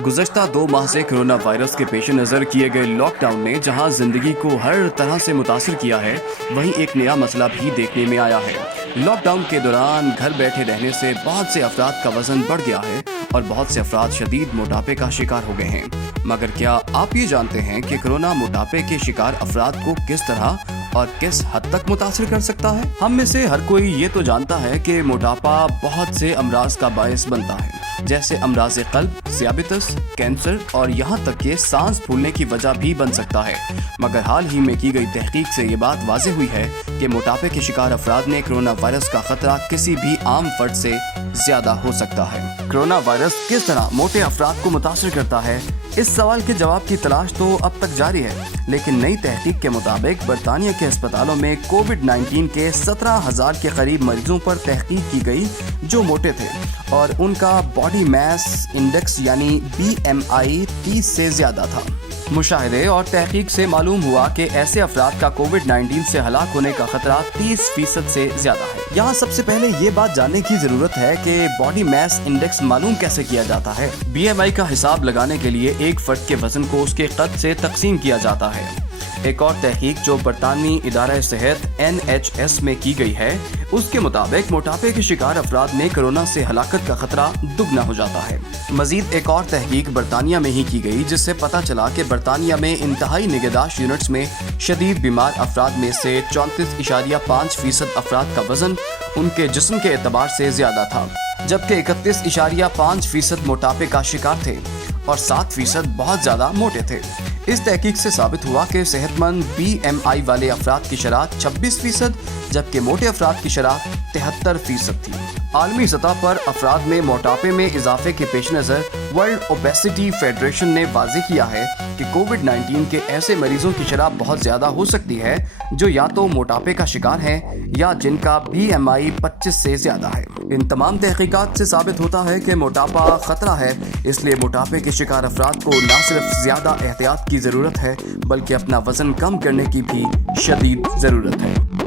गुज़श्ता 2 माह से corona virus के पेश नज़र किए गए लॉकडाउन ने जहां जिंदगी को हर तरह से मुतासिर किया है, वहीं एक नया मसला भी देखने में आया है। लॉकडाउन के दौरान घर बैठे रहने से बहुत से अफराद का वजन बढ़ गया है और बहुत से अफराद शदीद मोटापे का शिकार हो गए हैं। मगर क्या आप ये जानते हैं कि कोरोना मोटापे के शिकार अफराद को किस तरह और किस हद तक मुतासिर कर सकता है? हम में से हर कोई ये तो जानता है कि मोटापा बहुत से अमराज का बायस बनता है, जैसे अमराज क़ल्ब, ज़ियाबितस, कैंसर और यहाँ तक कि सांस फूलने की वजह भी बन सकता है। मगर हाल ही में की गई तहकीक से ये बात वाज़ेह हुई है कि मोटापे के शिकार अफराद में कोरोना वायरस का खतरा किसी भी आम फर्द से ज़्यादा हो सकता है। कोरोना वायरस किस तरह मोटे अफराद को मुतासिर करता है, इस सवाल के जवाब की तलाश तो अब तक जारी है, लेकिन नई तहकीक के मुताबिक बरतानिया के अस्पतालों में कोविड-19 के 17,000 के करीब मरीजों पर तहकीक की गई जो मोटे थे और उनका बॉडी मास इंडेक्स यानी BMI 30 से ज़्यादा था। मुशाहिदे और तहकीक से मालूम हुआ कि ऐसे अफराद का कोविड-19 से हलाक होने का खतरा 30% से ज़्यादा है। यहाँ सबसे पहले ये बात जानने की ज़रूरत है कि बॉडी मास इंडेक्स मालूम कैसे किया जाता है। BMI का हिसाब लगाने के लिए एक फर्द के वजन को उसके कद से तकसीम किया जाता है। एक और तहकीक जो बरतानी इदारा सेहत NHS में की गई है, उसके मुताबिक मोटापे के शिकार अफराद में कोरोना से हलाकत का खतरा दुगना हो जाता है। मजीद एक और तहकीक बरतानिया में ही की गई, जिससे पता चला कि बरतानिया में इंतहाई निगहदाश्त यूनिट्स में शदीद बीमार अफराद में से 34.5% अफराद का वजन उनके जिस्म के एतबार से ज्यादा था, जबकि 31.5% मोटापे का शिकार थे और 7% बहुत ज्यादा मोटे थे। इस तहकीक से साबित हुआ कि सेहतमंद BMI वाले अफराद की शरह 26%, जबकि मोटे अफराद की शरह 73% थी। आलमी सतह पर अफराद में मोटापे में इजाफे के पेश नज़र वर्ल्ड ओबेसिटी फेडरेशन ने वाज़ेह किया है कि कोविड-19 के ऐसे मरीजों की शरह बहुत ज़्यादा हो सकती है जो या तो मोटापे का शिकार हैं या जिनका BMI 25 से ज़्यादा है। इन तमाम तहकीकात से साबित होता है कि मोटापा ख़तरा है, इसलिए मोटापे के शिकार अफराद को न सिर्फ ज़्यादा एहतियात की ज़रूरत है, बल्कि अपना वज़न कम करने की भी शदीद ज़रूरत है।